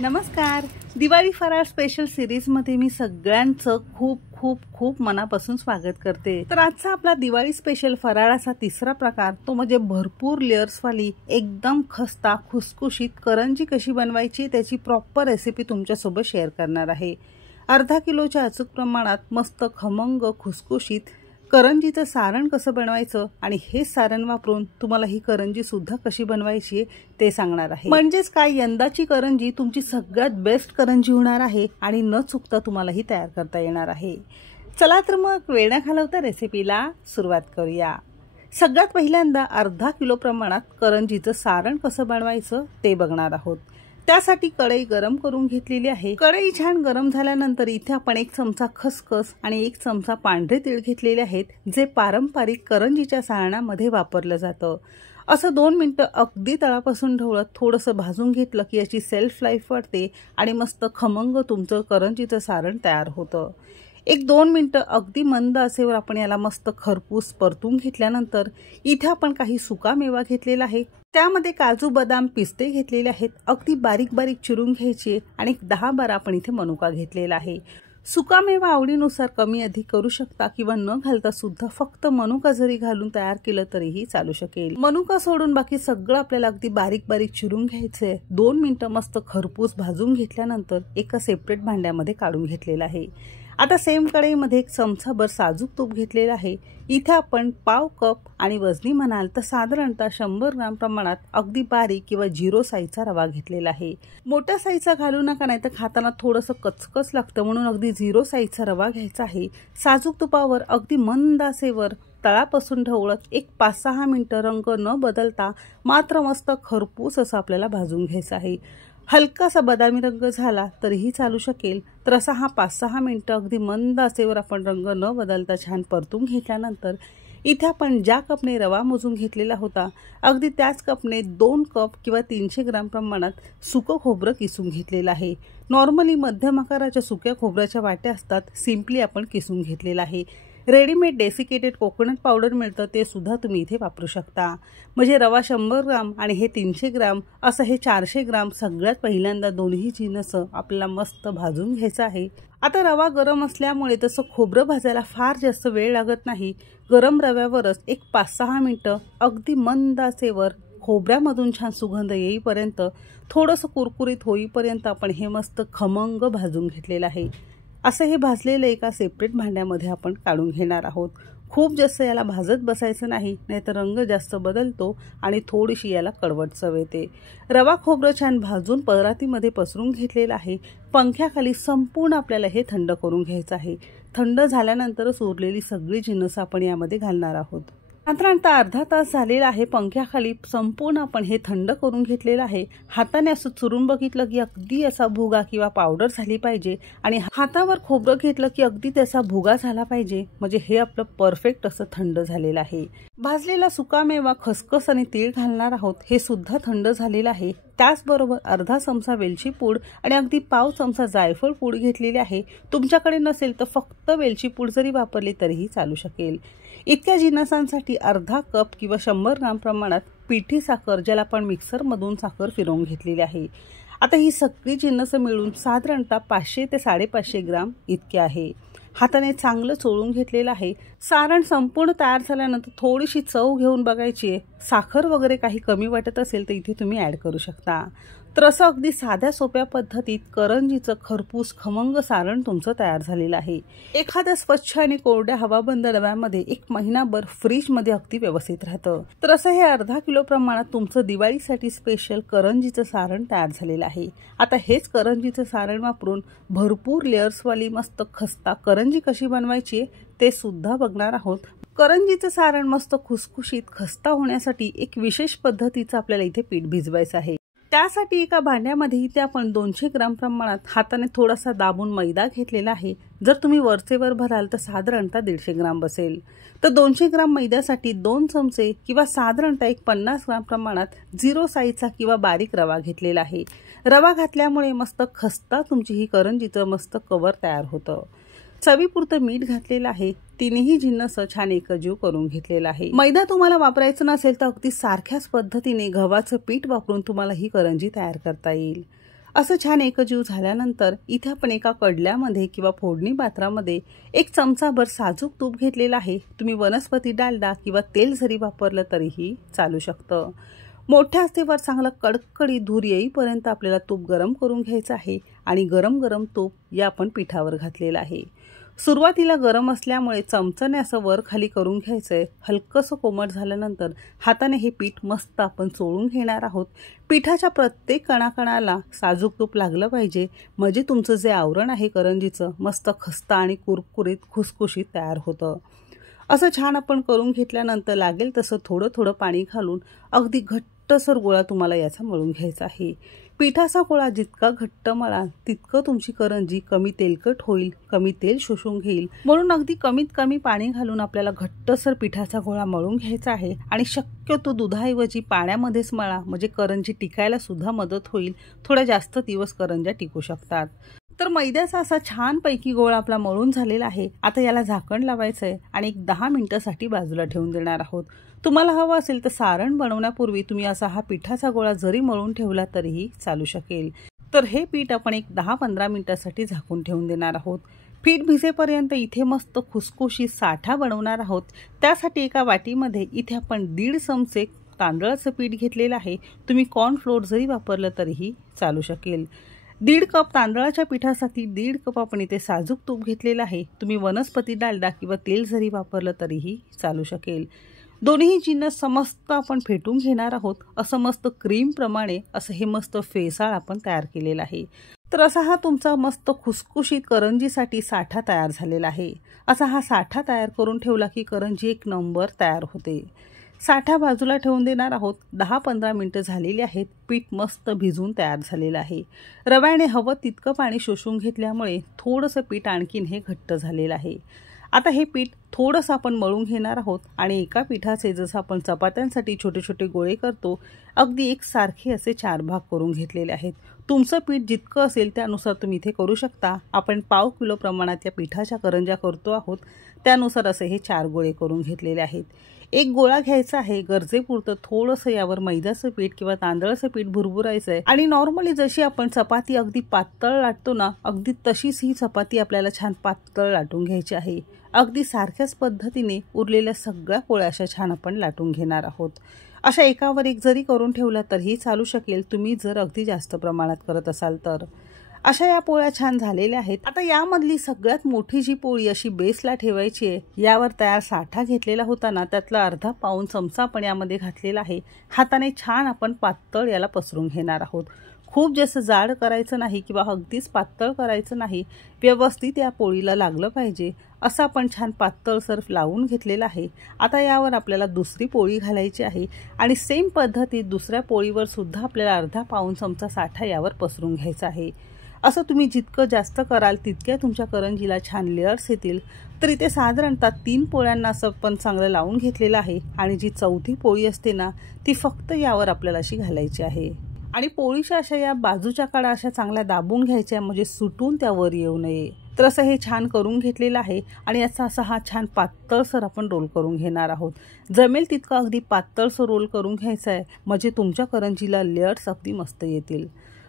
नमस्कार. दिवाळी फराळ स्पेशल सिरीजमध्ये मी सगळ्यांचं खूप खूप खूप मनापासून स्वागत करते. तर आजचा आपला दिवाळी स्पेशल फराळाचा तिसरा प्रकार तो म्हणजे भरपूर लेयर्सवाली एकदम खस्ता खुसखुशीत करंजी कशी बनवायची त्याची प्रॉपर रेसिपी तुमच्यासोबत शेअर करणार आहे. अर्धा किलोच्या अचूक प्रमाणात मस्त खमंग खुसखुशीत करंजीचं सारण कसं बनवायचं आणि हे सारण वापरून तुम्हाला ही करंजी सुद्धा कशी बनवायची ते सांगणार आहे. म्हणजेच काय यंदाची करंजी तुमची सगळ्यात बेस्ट करंजी होणार आहे आणि न चुकता तुम्हाला ही तयार करता येणार आहे. चला तर मग वेळ न घालवता रेसिपीला सुरुवात करूया. सगळ्यात पहिल्यांदा अर्धा किलो प्रमाणात करंजीचं सारण कसं बनवायचं ते बघणार आहोत. त्यासाठी कढई गरम करून घेतलेली आहे. कढई छान गरम झाल्यानंतर इथे आपण 1 चमचा खसखस आणि 1 चमचा पांढरे तीळ घेतलेले आहेत, जे पारंपरिक करंजीच्या सारणामध्ये वापरलं जातं. असं 2 मिनिटं अगदी तळापासून ढवळत थोडंसं भाजून घेतलं की याची सेल्फ लाईफ वाढते आणि मस्त खमंग तुमचं करंजीचं सारण तयार होतं. 1-2 मिनिटं अगदी मंद आचेवर आपण याला मस्त खरपूस परतून घेतल्यानंतर इथे आपण काही सुका मेवा घेतलेला आहे. त्यामध्ये काजू बदाम पिस्ते घेतलेले आहेत, अगदी बारीक बारीक चिरून घ्यायचे आणि 10-12 आपण इथे मनुका घेतलेला आहे. सुका मेवा आवडीनुसार कमी अधिक करू शकता किंवा न घालता सुद्धा फक्त मनुका जरी घालून तयार केलं तरीही चालू शकेल. मनुका सोडून बाकी सगळं आपल्याला अगदी बारीक बारीक चिरून घ्यायचंय. 2 मिनिटं मस्त खरपूस भाजून घेतल्यानंतर एका सेपरेट भांड्यामध्ये काढून घेतलेलं आहे. आता सेम कढईमध्ये 1 चमचाभर साजूक तूप घेतलेलं आहे. इथे आपण पाव कप आणि वजनी म्हणाल तर साधारणतः 100 ग्राम प्रमाणात अगदी बारीक किंवा 0 साईजचा रवा घेतलेला आहे. मोठ्या साईजचा घालू नका, नाही तर खाताना थोडंसं कचकच लागतं, म्हणून अगदी 0 साईजचा रवा घ्यायचा आहे. साजूक तुपावर अगदी मंद आचेवर तळापासून ढवळत 5-6 मिनिटं रंग न बदलता मात्र मस्त खरपूस असं आपल्याला भाजून घ्यायचं आहे. हलकासा बदामी रंग झाला तरीही चालू शकेल. तर असा हा 5-6 मिनिटं अगदी मंद आचेवर आपण रंग न बदलता छान परतून घेतल्यानंतर इथे आपण ज्या कपने रवा मोजून घेतलेला होता अगदी त्याच कपने 2 कप किंवा 300 ग्राम प्रमाणात सुकं खोबरं किसून घेतलेलं आहे. नॉर्मली मध्यम आकाराच्या सुक्या खोबऱ्याच्या वाट्या असतात, सिम्पली आपण किसून घेतलेलं आहे. रेडीमेड डेसिकेटेड कोकोनट पावडर मिळतं, ते सुद्धा तुम्ही इथे वापरू शकता. म्हणजे रवा 100 ग्राम आणि हे 300 ग्राम असं हे 400 ग्राम सगळ्यात पहिल्यांदा दोन्ही जिन्नस आपल्याला मस्त भाजून घ्यायचं आहे. आता रवा गरम असल्यामुळे तसं खोबरं भाजायला फार जास्त वेळ लागत नाही. गरम रव्यावरच 5-6 मिनिटं अगदी मंद आचेवर खोबऱ्यामधून छान सुगंध येईपर्यंत थोडंसं कुरकुरीत होईपर्यंत आपण हे मस्त खमंग भाजून घेतलेलं आहे. असं हे भाजलेलं एका सेपरेट भांड्यामध्ये आपण काढून घेणार आहोत. खूप जास्त याला भाजत बसायचं नाही, नाहीतर रंग जास्त बदलतो आणि थोडीशी याला कडवट चव येते. रवा खोबरं छान भाजून परातीमध्ये पसरून घेतलेलं आहे. पंख्याखाली संपूर्ण आपल्याला हे थंड करून घ्यायचं आहे. थंड झाल्यानंतरच उरलेली सगळी जिन्नस आपण यामध्ये घालणार आहोत. साधारणतः अर्धा तास झालेला आहे. पंख्याखाली संपूर्ण आपण हे थंड करून घेतलेलं आहे. हाताने असं चुरून बघितलं की अगदी असा भुगा किंवा पावडर झाली पाहिजे आणि हातावर खोबरं घेतलं की अगदी त्याचा भुगा झाला पाहिजे. म्हणजे हे आपलं परफेक्ट असं थंड झालेलं आहे. भाजलेला सुकामेवा खसखस आणि तीळ घालणार आहोत, हे सुद्धा थंड झालेलं आहे. त्याचबरोबर अर्धा चमचा वेलची पूड आणि अगदी पाव चमचा जायफळ पूड घेतलेली आहे. तुमच्याकडे नसेल तर फक्त वेलची पूड जरी वापरली तरीही चालू शकेल. इतक्या जिन्नसांसाठी अर्धा कप किंवा 100 ग्राम प्रमाणात पिठी साखर, ज्याला आपण मिक्सरमधून साखर फिरवून घेतलेली आहे. आता ही सगळी जिन्नस मिळून साधारणतः 500 ते 550 ग्राम इतके आहे. हाताने चांगलं चोळून घेतलेलं आहे. सारण संपूर्ण तयार झाल्यानंतर थोडीशी चव घेऊन बघायची आहे. साखर वगैरे काही कमी वाटत असेल तर इथे तुम्ही ॲड करू शकता. तर असं अगदी साध्या सोप्या पद्धतीत करंजीचं खरपूस खमंग सारण तुमचं तयार झालेलं आहे. एखाद्या स्वच्छ आणि कोरड्या हवाबंद डब्यामध्ये 1 महिनाभर फ्रीजमध्ये अगदी व्यवस्थित राहतं. तर असं हे अर्धा किलो प्रमाणात तुमचं दिवाळीसाठी स्पेशल करंजीचं सारण तयार झालेलं आहे. आता हेच करंजीचं सारण वापरून भरपूर लेयर्सवाली मस्त खस्ता करंजी कशी बनवायची ते सुद्धा बघणार आहोत. करंजीचं सारण मस्त खुसखुशीत खस्ता होण्यासाठी एक विशेष पद्धतीचं आपल्याला इथे पीठ भिजवायचं आहे. त्यासाठी एका भांड्यामध्ये इथे आपण 200 ग्राम प्रमाणात हाताने थोडासा दाबून मैदा घेतलेला आहे. जर तुम्ही वरचेवर भराल तर साधारणतः 150 ग्राम बसेल. तर 200 ग्राम मैद्यासाठी 2 चमचे किंवा साधारणतः 50 ग्राम प्रमाणात 0 साईजचा किंवा बारीक रवा घेतलेला आहे. रवा घातल्यामुळे मस्त खस्ता तुमची ही करंजीचं मस्त कवर तयार होतं. चवीपुरतं मीठ घातलेलं आहे. तिन्ही जिन्नस छान एकजीव करून घेतलेला आहे. मैदा तुम्हाला वापरायचं नसेल तर अगदी सारख्याच पद्धतीने गव्हाचं पीठ वापरून तुम्हाला ही करंजी तयार करता येईल. असं छान एकजीव झाल्यानंतर इथे आपण एका कडल्यामध्ये किंवा फोडणी पात्रामध्ये 1 चमचाभर साजूक तूप घेतलेलं आहे। तुम्ही वनस्पती डालडा किंवा तेल जरी वापरलं तरीही चालू शकतं। मोठ्या आचेवर चांगला कडकडीत धूर येईपर्यंत आपल्याला तूप गरम करून घ्यायचं आहे आणि गरम गरम तूप या आपण पिठावर घातलेलं आहे। सुरुवातीला गरम असल्यामुळे चमचाने असं वर खाली करून घ्यायचंय। हलकंसं कोमट झाल्यानंतर हाताने हे पीठ मस्त आपण चोळून घेणार आहोत। पिठाच्या प्रत्येक कणाकणाला साजूक तूप लागलं पाहिजे, म्हणजे तुमचं जे आवरण आहे करंजीचं मस्त खस्ता आणि कुरकुरीत खुसखुशीत तयार होतं। असं छान आपण करून घेतल्यानंतर लागेल तसं थोडं थोडं पाणी घालून अगदी घट्टसर गोळा तुम्हाला याचा मळून घ्यायचा आहे। पिठाचा गोळा जितका घट्ट मळाल तितकं तुमची करंजी कमी तेलकट होईल, कमी तेल शोषून घेईल। म्हणून अगदी कमीत कमी पाणी घालून आपल्याला घट्टसर पिठाचा गोळा मळून घ्यायचा आहे आणि शक्यतो दुधाऐवजी पाण्यामध्येच मळा, म्हणजे करंजी टिकायला सुद्धा मदत होईल। थोड्या जास्त दिवस करंज्या टिकू शकतात। तर मैद्याचा असा छानपैकी गोळा आपला मळून झालेला आहे। आता याला झाकण लावायचं आहे आणि 10 मिनिटांसाठी बाजूला ठेवून देणार आहोत। तुम्हाला हवं असेल तर सारण बनवण्यापूर्वी तुम्ही असा हा पिठाचा गोळा जरी मळून ठेवला तरीही चालू शकेल। तर हे पीठ आपण 10-15 मिनिटांसाठी झाकून ठेवून देणार आहोत। पीठ भिजेपर्यंत इथे मस्त खुसखुशीत साठा बनवणार आहोत। त्यासाठी एका वाटीमध्ये इथे आपण 1.5 चमचे तांदळाचं पीठ घेतलेलं आहे। तुम्ही कॉर्नफ्लोअर जरी वापरलं तरीही चालू शकेल। 1.5 कप तांदळाच्या पिठासाठी 1.5 कप आपण इथे साजूक तूप घेतलेलं आहे। तुम्ही वनस्पती डालडा किंवा तेल जरी वापरलं तरीही चालू शकेल। दोन्ही जिन्नस समस्त आपण फेटून घेणार आहोत। असं मस्त क्रीम प्रमाणे असं हे मस्त फेसाळ आपण तयार केलेलं आहे। तर असा हा तुमचा मस्त खुसखुशीत करंजीसाठी साठा तयार झालेला आहे। असा हा साठा तयार करून ठेवला की करंजी एक नंबर तयार होते। साठा बाजूला ठेवून देणार आहोत। 10-15 मिनिटं झालेली आहेत। पीठ मस्त भिजून तयार झालेलं आहे। रव्याने हवं तितकं पाणी शोषून घेतल्यामुळे थोडंसं पीठ आणखीन हे घट्ट झालेलं आहे। आता हे पीठ थोडंसं आपण मळून घेणार आहोत आणि एका पिठाचे जसं आपण चपात्यांसाठी छोटे छोटे गोळे करतो अगदी एकसारखे असे 4 भाग करून घेतलेले आहेत। तुमचं पीठ जितकं असेल त्यानुसार तुम्ही इथे करू शकता। आपण 1/2 किलो प्रमाणात या पिठाच्या करंज्या करतो आहोत, त्यानुसार असे हे 4 गोळे करून घेतलेले आहेत। एक गोळा घ्यायचा आहे, गरजेपुरतं थोडंसं यावर मैद्याचं पीठ किंवा तांदळाचं पीठ भुरभुरायचं आहे आणि नॉर्मली जशी आपण चपाती अगदी पातळ लाटतो ना, अगदी तशीच ही चपाती आपल्याला छान पातळ लाटून घ्यायची आहे। अगदी सारख्याच पद्धतीने उरलेल्या सगळ्या पोळ्या अशा छान आपण लाटून घेणार आहोत। अशा एकावर एक जरी करून ठेवला तरीही चालू शकेल, तुम्ही जर अगदी जास्त प्रमाणात करत असाल तर। अशा या पोळ्या छान झालेल्या आहेत। आता यामधली सगळ्यात मोठी जी पोळी अशी बेसला ठेवायची आहे, यावर तयार साठा घेतलेला होता ना, त्यातला अर्धा पाऊण चमचा आपण यामध्ये घातलेला आहे। हाताने छान आपण पातळ याला पसरून घेणार आहोत। खूप जास्त जाड करायचं नाही किंवा अगदीच पातळ करायचं नाही, व्यवस्थित या पोळीला लागलं पाहिजे असं आपण छान पातळ सर्फ लावून घेतलेला आहे। आता यावर आपल्याला दुसरी पोळी घालायची आहे आणि सेम पद्धतीत दुसऱ्या पोळीवर सुद्धा आपल्याला अर्धा पाऊण चमचा साठा यावर पसरून घ्यायचा आहे। असं तुम्ही जितकं जास्त कराल तितक्या तुमच्या करंजीला छान लेयर्स येतील। तर इथे साधारणतः 3 पोळ्यांना असं पण चांगलं लावून घेतलेलं आहे आणि जी चौथी पोळी असते ना, ती फक्त यावर आपल्याला अशी घालायची आहे आणि पोळीच्या अशा या बाजूच्या कडा अशा चांगल्या दाबून घ्यायच्या, म्हणजे सुटून त्यावर येऊ नये। तर असं हे छान करून घेतलेलं आहे आणि याचा असा हा छान पातळसर आपण रोल करून घेणार आहोत। जमेल तितका अगदी पातळसर रोल करून घ्यायचा आहे, म्हणजे तुमच्या करंजीला लेयर्स अगदी मस्त येतील।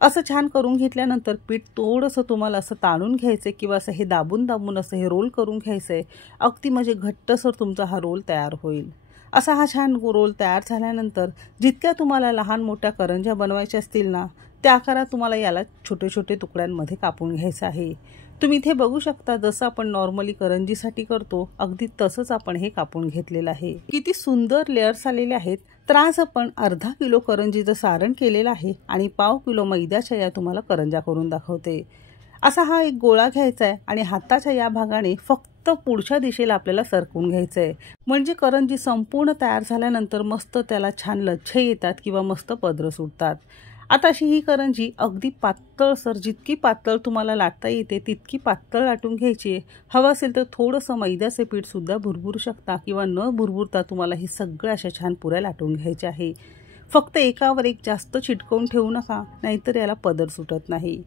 असं छान करून घेतल्यानंतर पीठ थोडंसं तुम्हाला असं ताणून घ्यायचं किंवा असं हे दाबून दाबून असं हे रोल करून घ्यायचं आहे, अगदी म्हणजे घट्टसर तुमचा हा रोल तयार होईल। असा हा छान रोल तयार झाल्यानंतर जितक्या तुम्हाला लहान मोठ्या करंज्या बनवायच्या असतील ना, त्या आकारात तुम्हाला याला छोटे छोटे तुकड्यांमध्ये कापून घ्यायचं आहे। तुम्ही इथे बघू शकता जसं आपण नॉर्मली करंजीसाठी करतो अगदी तसंच आपण हे कापून घेतलेलं आहे। किती सुंदर लेयर्स आलेले आहेत। तर आज आपण अर्धा किलो करंजीचं सारण केलेलं आहे आणि 1/2 किलो मैद्याच्या या तुम्हाला करंज्या करून दाखवते। असा हा एक गोळा घ्यायचा आहे आणि हाताच्या या भागाने फक्त पुढच्या दिशेला आपल्याला सरकवून घ्यायचं आहे, म्हणजे करंजी संपूर्ण तयार झाल्यानंतर मस्त त्याला छान लच्छे येतात किंवा मस्त पदर सुटतात। आता अशी ही करंजी अगदी पातळसर, जितकी पातळ तुम्हाला लाटता येते तितकी पातळ लाटून घ्यायची आहे। हवं असेल तर थोडंसं मैद्याचे पीठ सुद्धा भुरभुरू शकता किंवा न भुरभुरता तुम्हाला ही सगळ्या अशा छान पुऱ्या लाटून घ्यायच्या आहे। फक्त एकावर एक जास्त चिटकवून ठेवू नका, नाहीतर याला पदर सुटत नाही।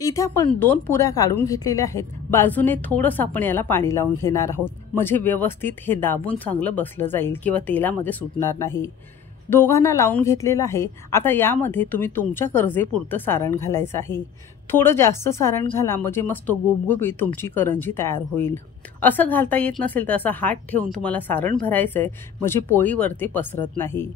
इथे आपण 2 पुऱ्या काढून घेतलेल्या आहेत। बाजूने थोडंसं आपण याला पाणी लावून घेणार आहोत, म्हणजे व्यवस्थित हे दाबून चांगलं बसलं जाईल किंवा तेलामध्ये सुटणार नाही। दोघांना लावून घेतलेलं आहे। आता यामध्ये तुम्ही तुमच्या गरजेपुरतं सारण घालायचं आहे। थोडं जास्त सारण घाला म्हणजे मस्त गुबगुबीत तुमची करंजी तयार होईल। असं घालता येत नसेल तर असं हात ठेवून तुम्हाला सारण भरायचं आहे, म्हणजे पोळीवरती पसरत नाही।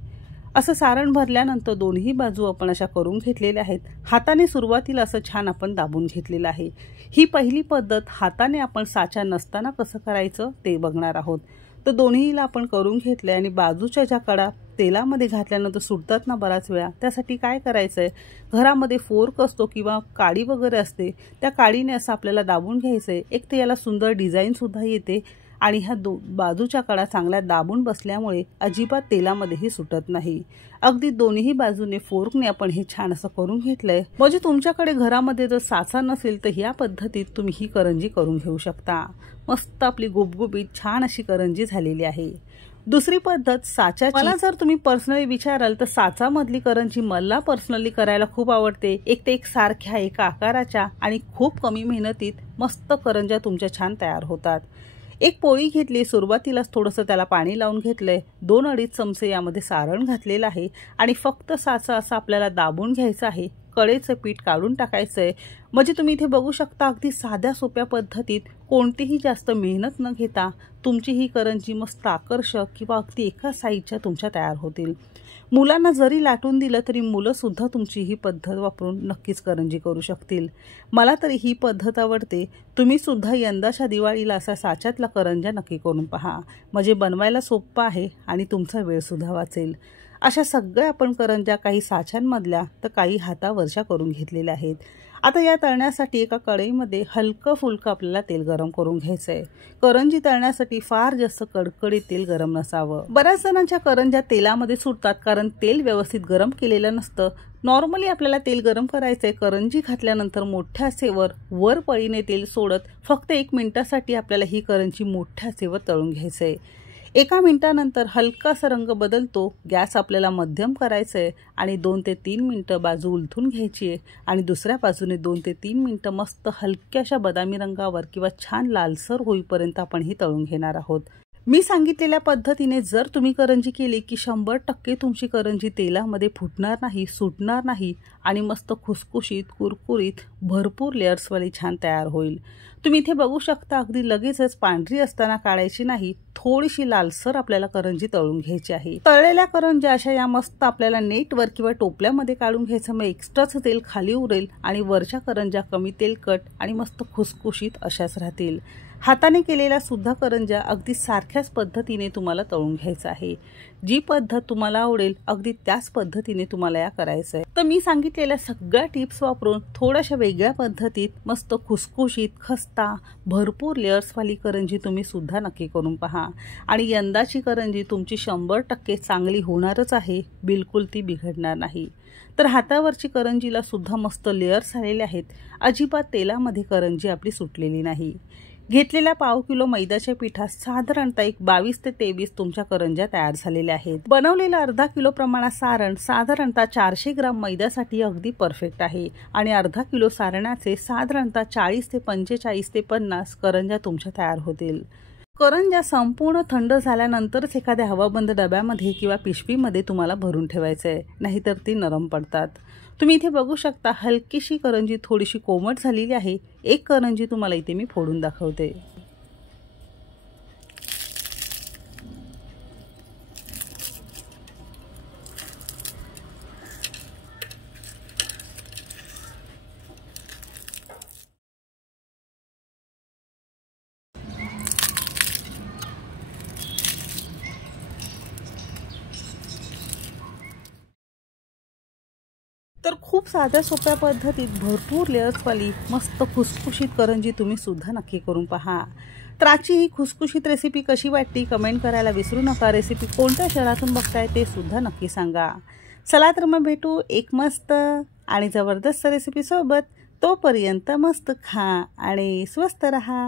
असं सारण भरल्यानंतर दोन्ही बाजू आपण अशा करून घेतलेल्या आहेत। हाताने सुरुवातीला असं छान आपण दाबून घेतलेलं आहे। ही पहिली पद्धत हाताने आपण साचा नसताना कसं करायचं ते बघणार आहोत। तर दोन्हीला आपण करून घेतले आणि बाजूच्या ज्या कडा तेलामध्ये घातल्यानंतर सुटतात ना बराच वेळा, त्यासाठी काय करायचं आहे, घरामध्ये फोर्क असतो किंवा काडी वगैरे असते, त्या काडीने असं आपल्याला दाबून घ्यायचं आहे। एक तर याला सुंदर डिझाईनसुद्धा येते आणि ह्या बाजूच्या कडा चांगल्या दाबून बसल्यामुळे अजिबात तेलामध्येही सुटत नाही। अगदी दोन्ही बाजूने फोर्कने आपण हे छान असं करून घेतलंय, म्हणजे तुमच्याकडे घरामध्ये जर साचा नसेल तर या पद्धतीत तुम्ही ही करंजी करून घेऊ शकता। मस्त आपली गुबगुबीत छान अशी करंजी झालेली आहे। दुसरी पद्धत साच्याची। मला जर तुम्ही पर्सनली विचाराल तर साचामधली करंजी मला पर्सनली करायला खूप आवडते। एक ते एक सारख्या एका आकाराच्या आणि खूप कमी मेहनतीत मस्त करंज्या तुमच्या छान तयार होतात। एक पोळी घेतली, सुरुवातीलाच थोडंसं त्याला पाणी लावून घेतलंय, 2-2.5 चमचे यामध्ये सारण घातलेलं आहे आणि फक्त साचा असं आपल्याला दाबून घ्यायचं आहे। कडेचं पीठ काढून टाकायचं आहे, म्हणजे तुम्ही इथे बघू शकता अगदी साध्या सोप्या पद्धतीत कोणतीही जास्त मेहनत न घेता तुमची ही करंजी मस्त आकर्षक किंवा अगदी एका साईजच्या तुमच्या तयार होतील। मुलांना जरी लाटून दिलं तरी मुलंसुद्धा तुमची ही पद्धत वापरून नक्कीच करंजी करू शकतील। मला तरी ही पद्धत आवडते। तुम्हीसुद्धा यंदाच्या दिवाळीला असा साच्यातला करंज्या नक्की करून पहा, म्हणजे बनवायला सोपं आहे आणि तुमचा वेळसुद्धा वाचेल। अशा सगळ्या आपण करंज्या काही साच्यांमधल्या तर काही हातावरच्या करून घेतलेल्या आहेत। आता या तळण्यासाठी एका कढईमध्ये हलकं फुलकं आपल्याला तेल गरम करून घ्यायचं आहे। करंजी तळण्यासाठी फार जास्त कडकडीत तेल गरम नसावं। बऱ्याच जणांच्या करंज्या तेलामध्ये सुटतात कारण तेल व्यवस्थित गरम केलेलं नसतं। नॉर्मली आपल्याला तेल गरम करायचंय। करंजी घातल्यानंतर मोठ्या आचेवर वर पळीने तेल सोडत फक्त 1 मिनिटासाठी आपल्याला ही करंजी मोठ्या आचेवर तळून घ्यायचंय। 1 मिनिटानंतर हलकासा रंग बदलतो, गॅस आपल्याला मध्यम करायचा आहे आणि 2 ते 3 मिनिटं बाजू उलटून घ्यायची आहे आणि दुसऱ्या बाजूने 2 ते 3 मिनिटं मस्त हलक्याशा बदामी रंगावर किंवा छान लालसर होईपर्यंत आपण ही तळून घेणार आहोत। मी सांगितलेल्या पद्धतीने जर तुम्ही करंजी केली की 100% तुमची करंजी तेलामध्ये फुटणार नाही, सुटणार नाही आणि मस्त खुसखुशीत, कुरकुरीत, भरपूर लेयर्सवाली छान तयार होईल। तुम्ही इथे बघू शकता अगदी लगेचच पांढरी असताना काढायची नाही, थोडीशी लालसर आपल्याला करंजी तळून घ्यायची आहे। तळलेल्या करंज्या अशा या मस्त आपल्याला नेटवर किंवा टोपल्यामध्ये काढून घ्यायचं, मग एक्स्ट्राचं तेल खाली उरेल आणि वरच्या करंज्या कमी तेलकट आणि मस्त खुसखुशीत अशाच राहतील। हाताने केलेल्या सुद्धा करंज्या अगदी सारख्याच पद्धतीने तुम्हाला तळून घ्यायचं आहे। जी पद्धत तुम्हाला आवडेल अगदी त्याच पद्धतीने तुम्हाला या करायचं आहे। तर मी सांगितलेल्या सगळ्या टिप्स वापरून थोड्याशा वेगळ्या पद्धतीत मस्त खुसखुशीत, खस्ता, भरपूर लेयर्सवाली करंजी तुम्ही सुद्धा नक्की करून पहा आणि यंदाची करंजी तुमची 100% चांगली होणारच आहे, बिलकुल ती बिघडणार नाही। तर हातावरची करंजीला सुद्धा मस्त लेयर्स आलेले आहेत, अजिबात तेलामध्ये करंजी आपली सुटलेली नाही। घेतलेल्या पाव किलो मैद्याच्या पिठात साधारणतः 22 ते 23 तुमच्या करंज्या तयार झालेल्या आहेत। बनवलेलं अर्धा किलो प्रमाणात सारण साधारणतः 400 ग्राम मैद्यासाठी अगदी परफेक्ट आहे आणि अर्धा किलो सारणाचे साधारणतः 40 ते 45 ते 50 करंज्या तुमच्या तयार होतील। करंज्या संपूर्ण थंड झाल्यानंतरच एखाद्या हवाबंद डब्यामध्ये किंवा पिशवीमध्ये तुम्हाला भरून ठेवायचं आहे, नाहीतर ती नरम पडतात। तुम्ही इथे बघू शकता हलकीशी करंजी थोडीशी कोमट झालेली आहे। एक करंजी तुम्हाला इथे मी फोडून दाखवते। तर खूप साध्या सोप्या पद्धतीत भरपूर लेयर्सवाली मस्त खुसखुशीत करंजी तुम्ही सुद्धा नक्की करून पहा। तर आजची ही खुसखुशीत रेसिपी कशी वाटली कमेंट करायला विसरू नका। रेसिपी कोणत्या शहरातून बघताय ते सुद्धा नक्की सांगा। चला तर मग भेटू एक मस्त आणि जबरदस्त रेसिपी सोबत। तोपर्यंत मस्त खा आणि स्वस्त रहा।